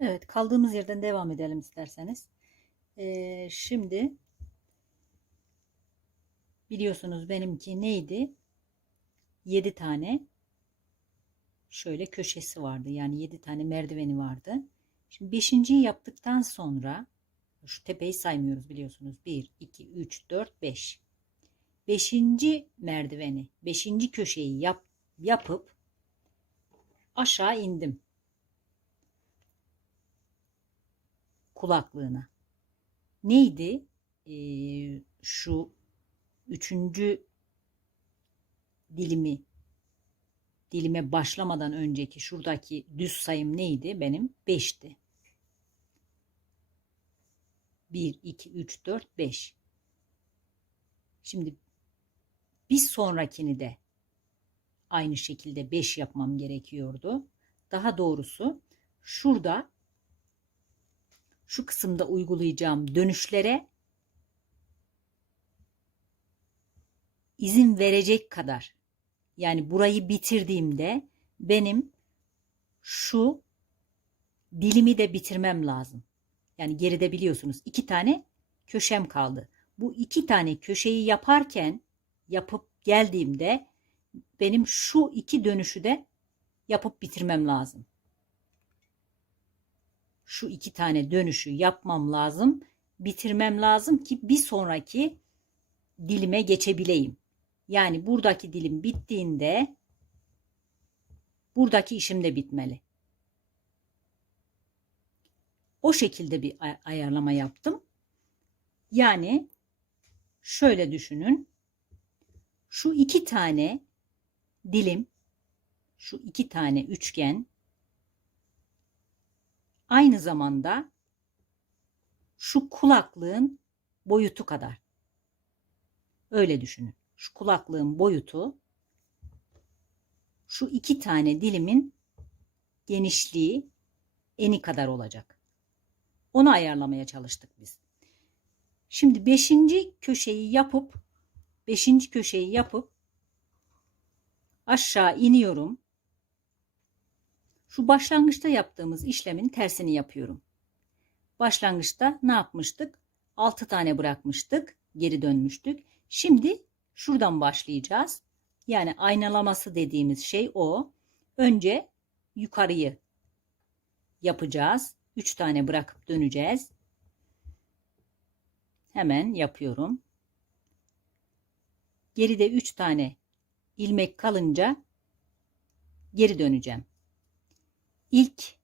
Evet, kaldığımız yerden devam edelim isterseniz. Ee, şimdi biliyorsunuz benimki neydi? 7 tane şöyle köşesi vardı. Yani 7 tane merdiveni vardı. Şimdi 5.yi yaptıktan sonra şu tepeyi saymıyoruz biliyorsunuz. 1, 2, 3, 4, 5. 5. merdiveni, 5. köşeyi yap, yapıp aşağı indim. Kulaklığına. Neydi? Ee, şu üçüncü dilimi dilime başlamadan önceki şuradaki düz sayım neydi? Benim 5'ti. 1, 2, 3, 4, 5. Şimdi bir sonrakini de aynı şekilde 5 yapmam gerekiyordu. Daha doğrusu şurada şu kısımda uygulayacağım dönüşlere izin verecek kadar yani burayı bitirdiğimde benim şu dilimi de bitirmem lazım. Yani geride biliyorsunuz iki tane köşem kaldı. Bu iki tane köşeyi yaparken yapıp geldiğimde benim şu iki dönüşü de yapıp bitirmem lazım şu iki tane dönüşü yapmam lazım. Bitirmem lazım ki bir sonraki dilime geçebileyim. Yani buradaki dilim bittiğinde buradaki işim de bitmeli. O şekilde bir ay- ayarlama yaptım. Yani şöyle düşünün. Şu iki tane dilim, şu iki tane üçgen aynı zamanda şu kulaklığın boyutu kadar. Öyle düşünün. Şu kulaklığın boyutu şu iki tane dilimin genişliği eni kadar olacak. Onu ayarlamaya çalıştık biz. Şimdi beşinci köşeyi yapıp beşinci köşeyi yapıp aşağı iniyorum. Şu başlangıçta yaptığımız işlemin tersini yapıyorum. Başlangıçta ne yapmıştık? 6 tane bırakmıştık, geri dönmüştük. Şimdi şuradan başlayacağız. Yani aynalaması dediğimiz şey o. Önce yukarıyı yapacağız. 3 tane bırakıp döneceğiz. Hemen yapıyorum. Geride 3 tane ilmek kalınca geri döneceğim ilk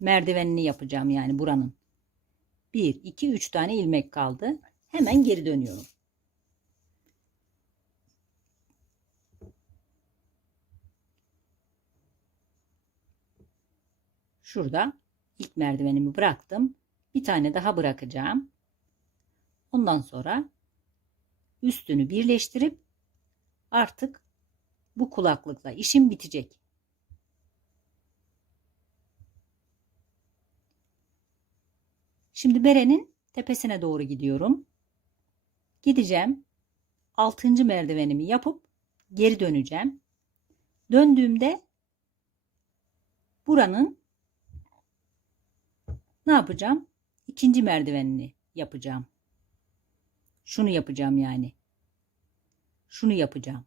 merdivenini yapacağım yani buranın. 1, 2, 3 tane ilmek kaldı. Hemen geri dönüyorum. Şurada ilk merdivenimi bıraktım. Bir tane daha bırakacağım. Ondan sonra üstünü birleştirip artık bu kulaklıkla işim bitecek. Şimdi berenin tepesine doğru gidiyorum. Gideceğim. Altıncı merdivenimi yapıp geri döneceğim. Döndüğümde buranın ne yapacağım? İkinci merdivenini yapacağım. Şunu yapacağım yani. Şunu yapacağım.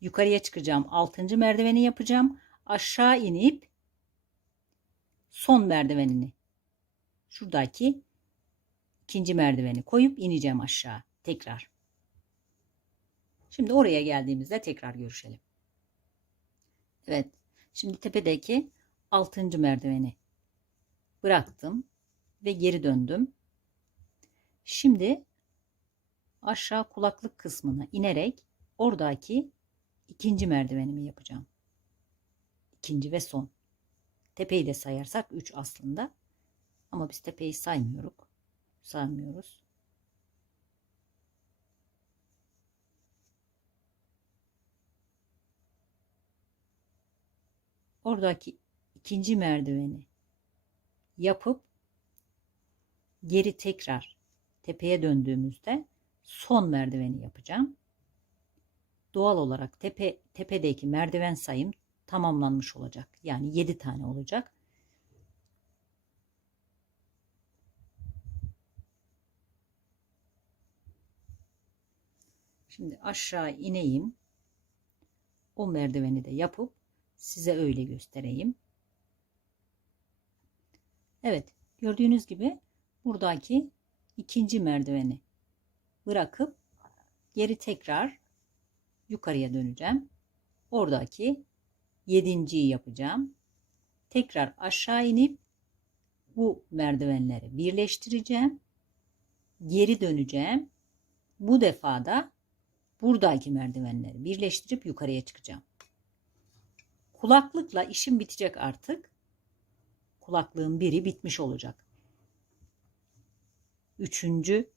Yukarıya çıkacağım. Altıncı merdiveni yapacağım. Aşağı inip son merdivenini şuradaki ikinci merdiveni koyup ineceğim aşağı tekrar. Şimdi oraya geldiğimizde tekrar görüşelim. Evet. Şimdi tepedeki altıncı merdiveni bıraktım ve geri döndüm. Şimdi aşağı kulaklık kısmına inerek oradaki ikinci merdivenimi yapacağım. İkinci ve son. Tepeyi de sayarsak 3 aslında. Ama biz tepeyi saymıyoruz. Saymıyoruz. Oradaki ikinci merdiveni yapıp geri tekrar tepeye döndüğümüzde son merdiveni yapacağım. Doğal olarak tepe tepedeki merdiven sayım tamamlanmış olacak. Yani 7 tane olacak. Şimdi aşağı ineyim. O merdiveni de yapıp size öyle göstereyim. Evet gördüğünüz gibi buradaki ikinci merdiveni bırakıp geri tekrar yukarıya döneceğim. Oradaki yedinciyi yapacağım. Tekrar aşağı inip bu merdivenleri birleştireceğim. Geri döneceğim. Bu defa da buradaki merdivenleri birleştirip yukarıya çıkacağım. Kulaklıkla işim bitecek artık. Kulaklığın biri bitmiş olacak. Üçüncü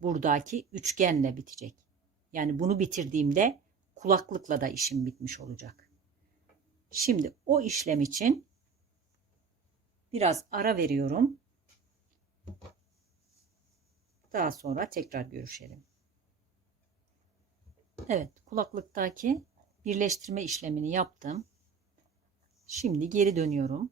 buradaki üçgenle bitecek. Yani bunu bitirdiğimde kulaklıkla da işim bitmiş olacak. Şimdi o işlem için biraz ara veriyorum. Daha sonra tekrar görüşelim. Evet, kulaklıktaki birleştirme işlemini yaptım. Şimdi geri dönüyorum.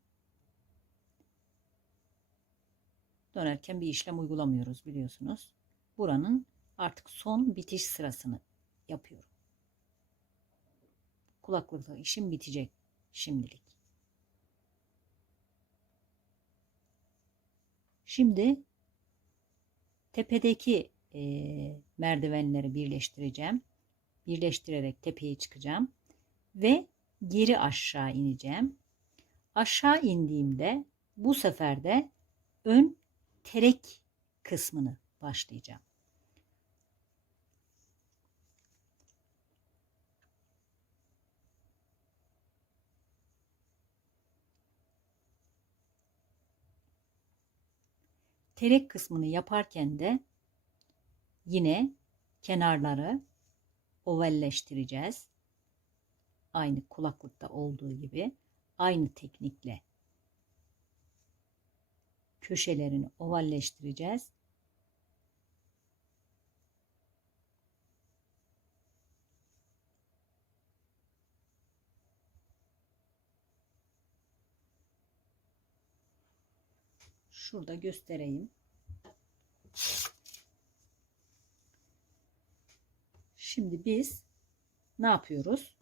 Dönerken bir işlem uygulamıyoruz biliyorsunuz. Buranın artık son bitiş sırasını yapıyorum. Kulaklıkla işim bitecek şimdilik. Şimdi tepedeki e, merdivenleri birleştireceğim. Birleştirerek tepeye çıkacağım ve geri aşağı ineceğim. Aşağı indiğimde bu sefer de ön terek kısmını başlayacağım. Terek kısmını yaparken de yine kenarları ovalleştireceğiz. Aynı kulaklıkta olduğu gibi aynı teknikle köşelerini ovalleştireceğiz. Şurada göstereyim. Şimdi biz ne yapıyoruz?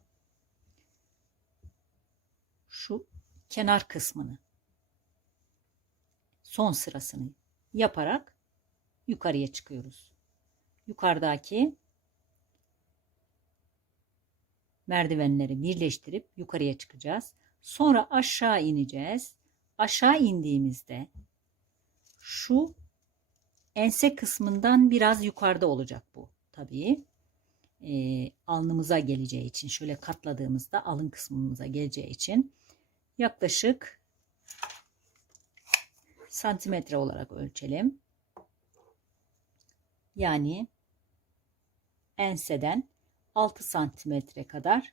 Şu kenar kısmını son sırasını yaparak yukarıya çıkıyoruz. Yukarıdaki merdivenleri birleştirip yukarıya çıkacağız. Sonra aşağı ineceğiz. Aşağı indiğimizde şu ense kısmından biraz yukarıda olacak bu tabii. Ee, alnımıza geleceği için şöyle katladığımızda alın kısmımıza geleceği için yaklaşık santimetre olarak ölçelim. Yani enseden 6 santimetre kadar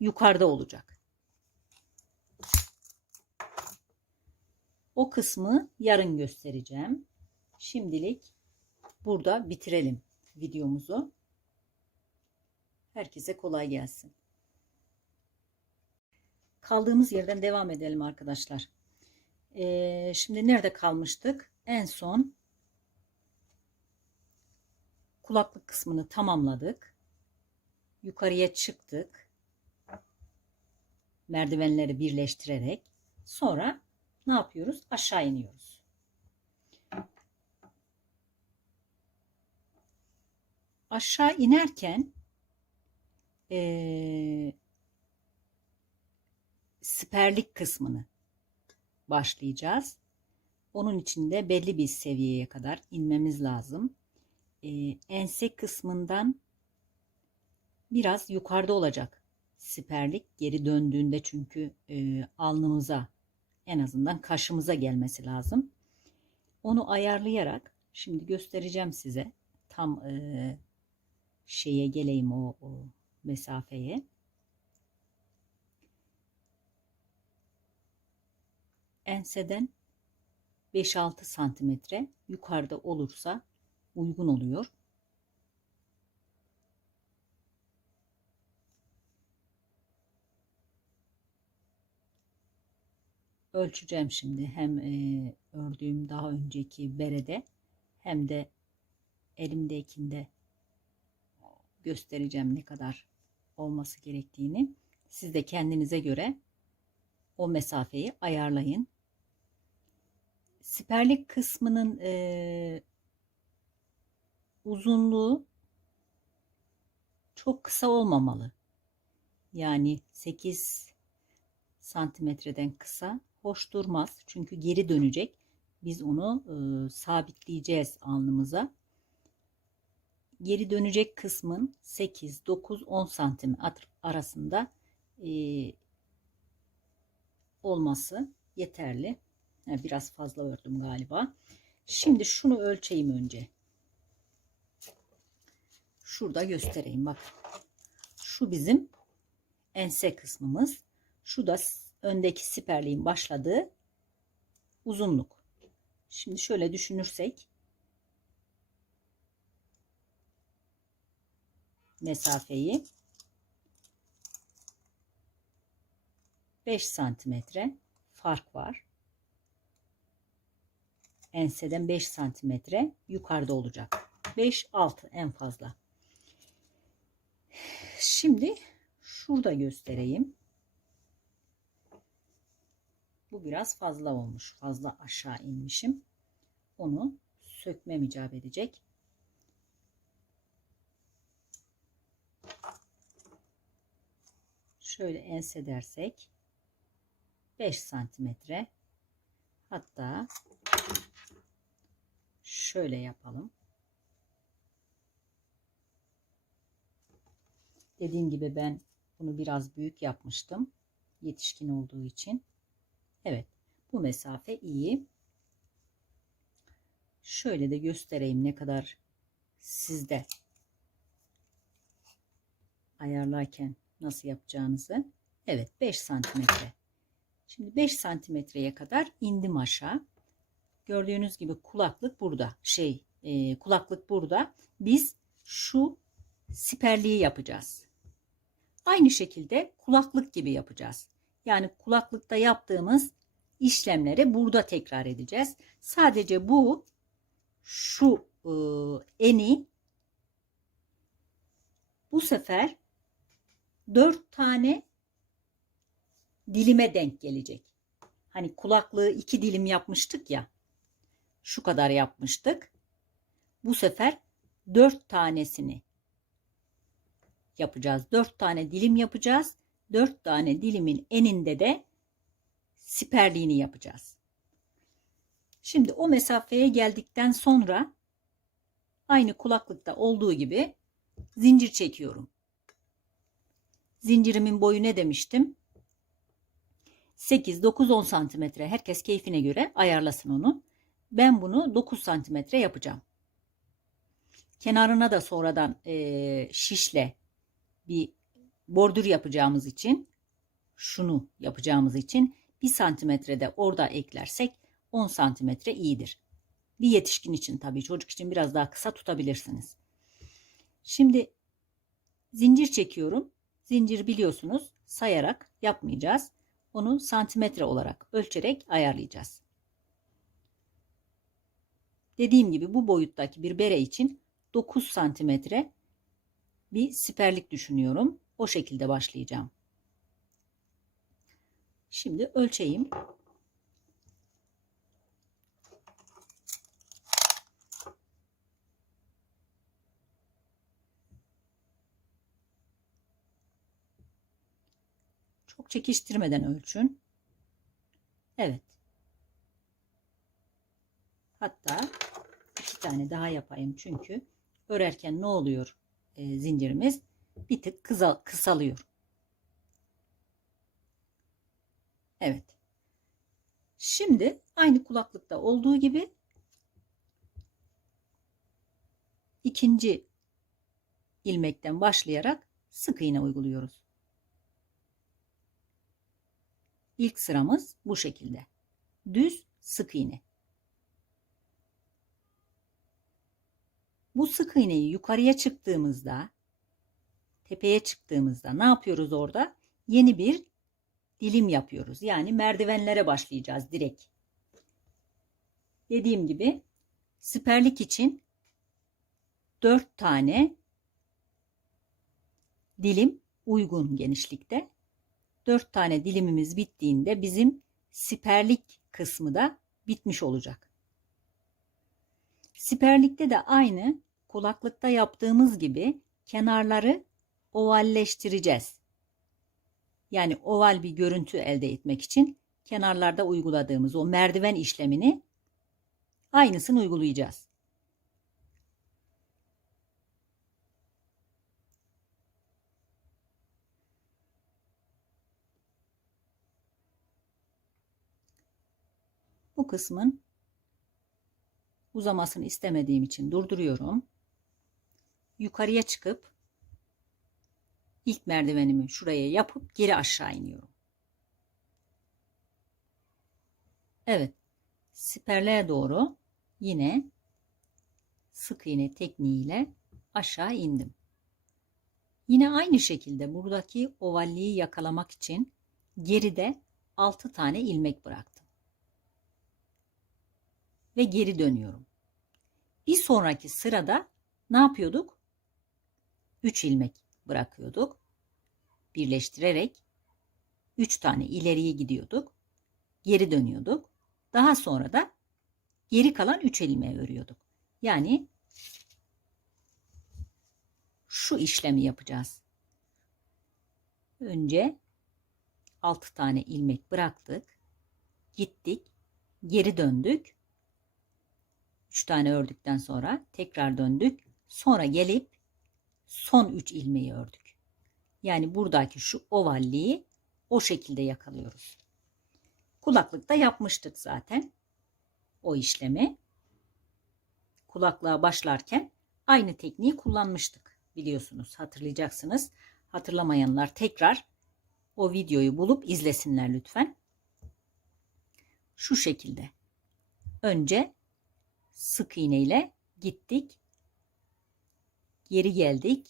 yukarıda olacak. O kısmı yarın göstereceğim. Şimdilik burada bitirelim videomuzu. Herkese kolay gelsin. Kaldığımız yerden devam edelim arkadaşlar. Ee, şimdi nerede kalmıştık? En son kulaklık kısmını tamamladık. Yukarıya çıktık. Merdivenleri birleştirerek. Sonra ne yapıyoruz? Aşağı iniyoruz. Aşağı inerken e, siperlik kısmını başlayacağız. Onun için de belli bir seviyeye kadar inmemiz lazım. E, ense kısmından biraz yukarıda olacak siperlik geri döndüğünde çünkü e, alnımıza en azından kaşımıza gelmesi lazım. Onu ayarlayarak şimdi göstereceğim size tam e, şeye geleyim o, o mesafeye. Enseden 5-6 santimetre yukarıda olursa uygun oluyor. Ölçeceğim şimdi hem e, ördüğüm daha önceki berede hem de elimdekinde göstereceğim ne kadar olması gerektiğini. Siz de kendinize göre o mesafeyi ayarlayın. Siperlik kısmının e, uzunluğu çok kısa olmamalı. Yani 8 santimetreden kısa hoş durmaz. Çünkü geri dönecek. Biz onu e, sabitleyeceğiz alnımıza. Geri dönecek kısmın 8, 9, 10 santim arasında e, olması yeterli. Yani biraz fazla ördüm galiba. Şimdi şunu ölçeyim önce. Şurada göstereyim bak. Şu bizim ense kısmımız. Şu da öndeki siperliğin başladığı uzunluk. Şimdi şöyle düşünürsek mesafeyi 5 santimetre fark var. Enseden 5 santimetre yukarıda olacak. 5-6 en fazla. Şimdi şurada göstereyim. Bu biraz fazla olmuş. Fazla aşağı inmişim. Onu sökmem icap edecek. Şöyle ense dersek 5 santimetre hatta şöyle yapalım. Dediğim gibi ben bunu biraz büyük yapmıştım. Yetişkin olduğu için. Evet. Bu mesafe iyi. Şöyle de göstereyim ne kadar sizde ayarlarken nasıl yapacağınızı. Evet 5 santimetre. Şimdi 5 santimetreye kadar indim aşağı. Gördüğünüz gibi kulaklık burada. Şey e, kulaklık burada. Biz şu siperliği yapacağız. Aynı şekilde kulaklık gibi yapacağız. Yani kulaklıkta yaptığımız işlemleri burada tekrar edeceğiz. Sadece bu şu e, eni bu sefer dört tane dilime denk gelecek. Hani kulaklığı iki dilim yapmıştık ya. Şu kadar yapmıştık. Bu sefer dört tanesini yapacağız. Dört tane dilim yapacağız. Dört tane dilimin eninde de siperliğini yapacağız. Şimdi o mesafeye geldikten sonra aynı kulaklıkta olduğu gibi zincir çekiyorum. Zincirimin boyu ne demiştim? 8, 9, 10 santimetre. Herkes keyfine göre ayarlasın onu. Ben bunu 9 santimetre yapacağım. Kenarına da sonradan e, şişle bir bordür yapacağımız için şunu yapacağımız için bir santimetre de orada eklersek 10 santimetre iyidir. Bir yetişkin için tabii çocuk için biraz daha kısa tutabilirsiniz. Şimdi zincir çekiyorum. Zincir biliyorsunuz sayarak yapmayacağız. Onu santimetre olarak ölçerek ayarlayacağız. Dediğim gibi bu boyuttaki bir bere için 9 santimetre bir siperlik düşünüyorum. O şekilde başlayacağım. Şimdi ölçeyim. Çok çekiştirmeden ölçün. Evet. Hatta iki tane daha yapayım çünkü örerken ne oluyor e, zincirimiz bir tık kısal, kısalıyor. Evet. Şimdi aynı kulaklıkta olduğu gibi ikinci ilmekten başlayarak sık iğne uyguluyoruz. İlk sıramız bu şekilde. Düz sık iğne. Bu sık iğneyi yukarıya çıktığımızda tepeye çıktığımızda ne yapıyoruz orada? Yeni bir dilim yapıyoruz. Yani merdivenlere başlayacağız direkt. Dediğim gibi siperlik için 4 tane dilim uygun genişlikte. 4 tane dilimimiz bittiğinde bizim siperlik kısmı da bitmiş olacak. Siperlikte de aynı kulaklıkta yaptığımız gibi kenarları ovalleştireceğiz. Yani oval bir görüntü elde etmek için kenarlarda uyguladığımız o merdiven işlemini aynısını uygulayacağız. Bu kısmın uzamasını istemediğim için durduruyorum. Yukarıya çıkıp ilk merdivenimi şuraya yapıp geri aşağı iniyorum. Evet. Siperliğe doğru yine sık iğne tekniğiyle aşağı indim. Yine aynı şekilde buradaki ovalliği yakalamak için geride 6 tane ilmek bıraktım. Ve geri dönüyorum. Bir sonraki sırada ne yapıyorduk? 3 ilmek bırakıyorduk. Birleştirerek 3 tane ileriye gidiyorduk. Geri dönüyorduk. Daha sonra da geri kalan 3 ilmeği örüyorduk. Yani şu işlemi yapacağız. Önce 6 tane ilmek bıraktık. Gittik. Geri döndük. 3 tane ördükten sonra tekrar döndük. Sonra gelip son 3 ilmeği ördük. Yani buradaki şu ovalliği o şekilde yakalıyoruz. Kulaklıkta yapmıştık zaten o işlemi. Kulaklığa başlarken aynı tekniği kullanmıştık biliyorsunuz hatırlayacaksınız. Hatırlamayanlar tekrar o videoyu bulup izlesinler lütfen. Şu şekilde. Önce sık iğne ile gittik. Geri geldik.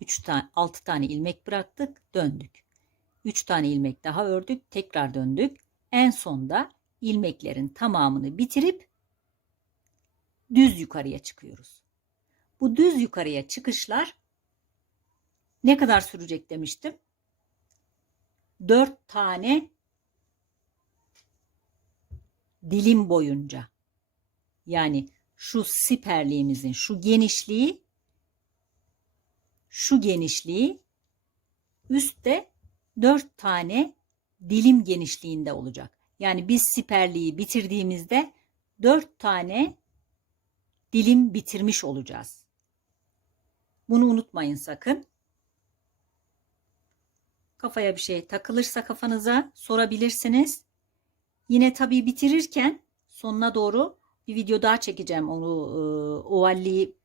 3 tane 6 tane ilmek bıraktık, döndük. 3 tane ilmek daha ördük, tekrar döndük. En sonda ilmeklerin tamamını bitirip düz yukarıya çıkıyoruz. Bu düz yukarıya çıkışlar ne kadar sürecek demiştim? 4 tane dilim boyunca. Yani şu siperliğimizin şu genişliği şu genişliği üstte 4 tane dilim genişliğinde olacak. Yani biz siperliği bitirdiğimizde 4 tane dilim bitirmiş olacağız. Bunu unutmayın sakın. Kafaya bir şey takılırsa kafanıza sorabilirsiniz. Yine tabii bitirirken sonuna doğru bir video daha çekeceğim onu e, ovalliği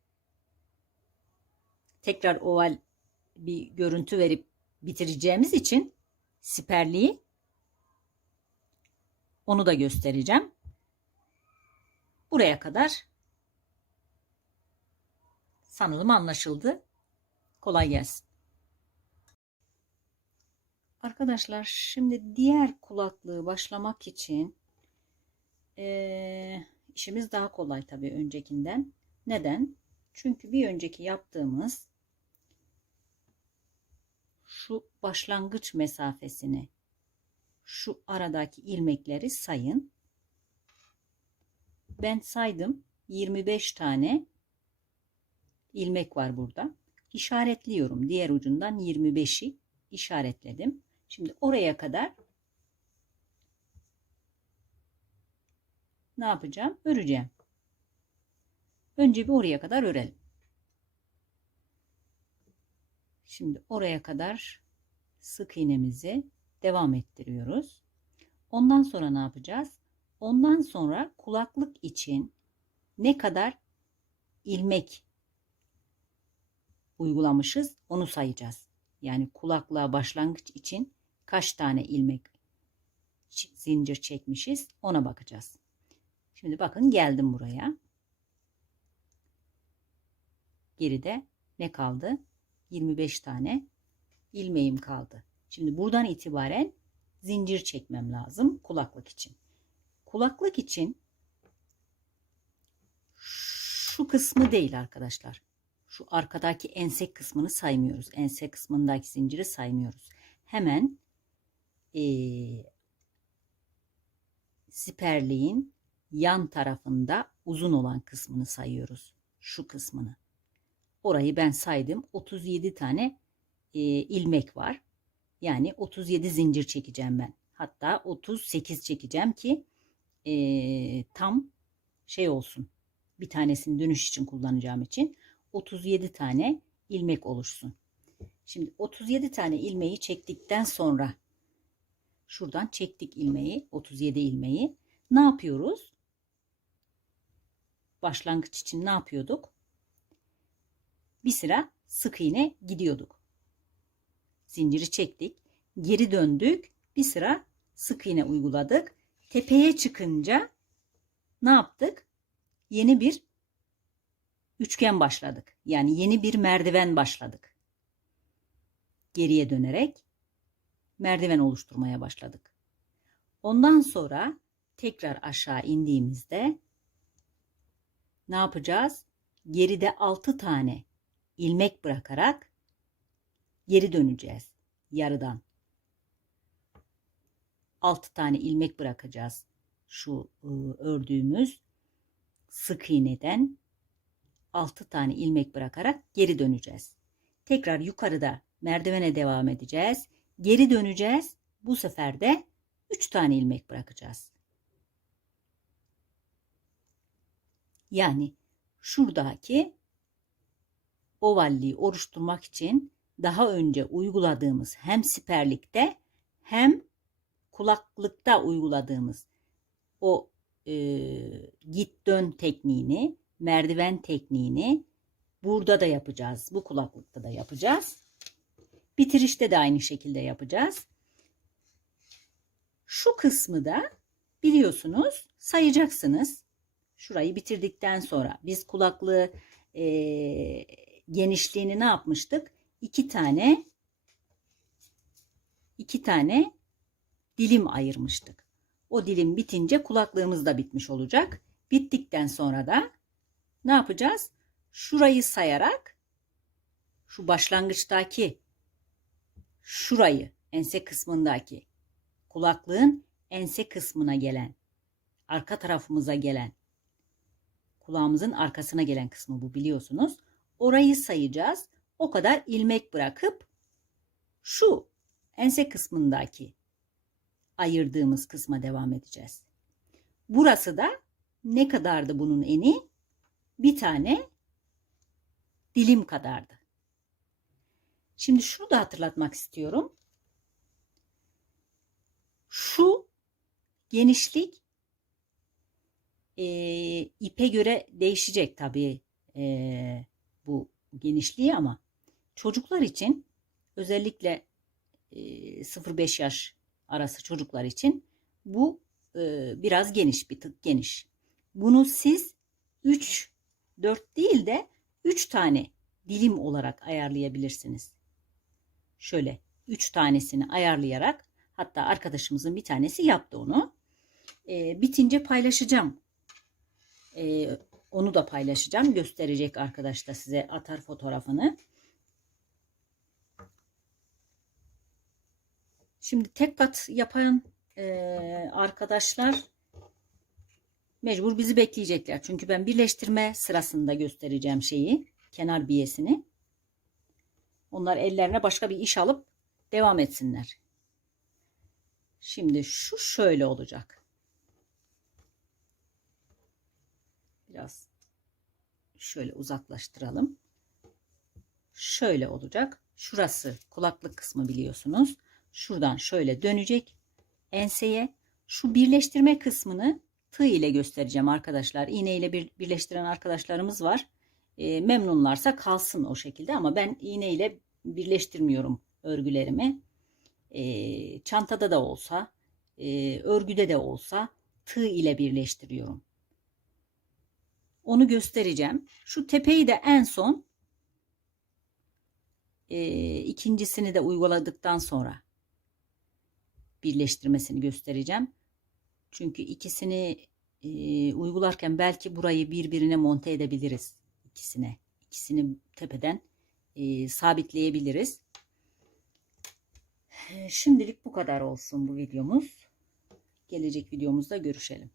tekrar oval bir görüntü verip bitireceğimiz için siperliği onu da göstereceğim. Buraya kadar sanırım anlaşıldı. Kolay gelsin. Arkadaşlar şimdi diğer kulaklığı başlamak için e, işimiz daha kolay tabii öncekinden. Neden? Çünkü bir önceki yaptığımız şu başlangıç mesafesini şu aradaki ilmekleri sayın. Ben saydım 25 tane ilmek var burada. İşaretliyorum. Diğer ucundan 25'i işaretledim. Şimdi oraya kadar ne yapacağım? Öreceğim. Önce bir oraya kadar örelim. Şimdi oraya kadar sık iğnemizi devam ettiriyoruz. Ondan sonra ne yapacağız? Ondan sonra kulaklık için ne kadar ilmek uygulamışız onu sayacağız. Yani kulaklığa başlangıç için kaç tane ilmek zincir çekmişiz ona bakacağız. Şimdi bakın geldim buraya. Geride ne kaldı? 25 tane ilmeğim kaldı. Şimdi buradan itibaren zincir çekmem lazım kulaklık için. Kulaklık için şu kısmı değil arkadaşlar. Şu arkadaki ensek kısmını saymıyoruz. Ense kısmındaki zinciri saymıyoruz. Hemen ee, siperliğin yan tarafında uzun olan kısmını sayıyoruz. Şu kısmını. Orayı ben saydım. 37 tane e, ilmek var. Yani 37 zincir çekeceğim ben. Hatta 38 çekeceğim ki e, tam şey olsun. Bir tanesini dönüş için kullanacağım için 37 tane ilmek oluşsun. Şimdi 37 tane ilmeği çektikten sonra şuradan çektik ilmeği 37 ilmeği. Ne yapıyoruz? Başlangıç için ne yapıyorduk? Bir sıra sık iğne gidiyorduk. Zinciri çektik. Geri döndük. Bir sıra sık iğne uyguladık. Tepeye çıkınca ne yaptık? Yeni bir üçgen başladık. Yani yeni bir merdiven başladık. Geriye dönerek merdiven oluşturmaya başladık. Ondan sonra tekrar aşağı indiğimizde ne yapacağız? Geride 6 tane ilmek bırakarak geri döneceğiz yarıdan. 6 tane ilmek bırakacağız. Şu ıı, ördüğümüz sık iğneden 6 tane ilmek bırakarak geri döneceğiz. Tekrar yukarıda merdivene devam edeceğiz. Geri döneceğiz. Bu sefer de 3 tane ilmek bırakacağız. Yani şuradaki ovalliği oluşturmak için daha önce uyguladığımız hem siperlikte hem kulaklıkta uyguladığımız o e, git dön tekniğini, merdiven tekniğini burada da yapacağız. Bu kulaklıkta da yapacağız. Bitirişte de aynı şekilde yapacağız. Şu kısmı da biliyorsunuz sayacaksınız. Şurayı bitirdikten sonra biz kulaklığı e, genişliğini ne yapmıştık? İki tane iki tane dilim ayırmıştık. O dilim bitince kulaklığımız da bitmiş olacak. Bittikten sonra da ne yapacağız? Şurayı sayarak şu başlangıçtaki şurayı ense kısmındaki kulaklığın ense kısmına gelen arka tarafımıza gelen kulağımızın arkasına gelen kısmı bu biliyorsunuz. Orayı sayacağız. O kadar ilmek bırakıp şu ense kısmındaki ayırdığımız kısma devam edeceğiz. Burası da ne kadardı bunun eni? Bir tane dilim kadardı. Şimdi şunu da hatırlatmak istiyorum. Şu genişlik e, ipe göre değişecek tabii e, bu genişliği ama çocuklar için özellikle e, 0-5 yaş arası çocuklar için bu e, biraz geniş bir tık geniş. Bunu siz 3 4 değil de 3 tane dilim olarak ayarlayabilirsiniz. Şöyle 3 tanesini ayarlayarak hatta arkadaşımızın bir tanesi yaptı onu. E, bitince paylaşacağım. E, onu da paylaşacağım. Gösterecek arkadaş da size atar fotoğrafını. Şimdi tek kat yapan e, arkadaşlar mecbur bizi bekleyecekler. Çünkü ben birleştirme sırasında göstereceğim şeyi. Kenar biyesini. Onlar ellerine başka bir iş alıp devam etsinler. Şimdi şu şöyle olacak. Biraz şöyle uzaklaştıralım. Şöyle olacak. Şurası kulaklık kısmı biliyorsunuz. Şuradan şöyle dönecek enseye. Şu birleştirme kısmını tığ ile göstereceğim arkadaşlar. İğne ile bir, birleştiren arkadaşlarımız var. E, memnunlarsa kalsın o şekilde ama ben iğne ile birleştirmiyorum örgülerimi. E, çantada da olsa, e, örgüde de olsa tığ ile birleştiriyorum. Onu göstereceğim. Şu tepeyi de en son e, ikincisini de uyguladıktan sonra birleştirmesini göstereceğim. Çünkü ikisini e, uygularken belki burayı birbirine monte edebiliriz. ikisine. İkisini tepeden e, sabitleyebiliriz. Şimdilik bu kadar olsun bu videomuz. Gelecek videomuzda görüşelim.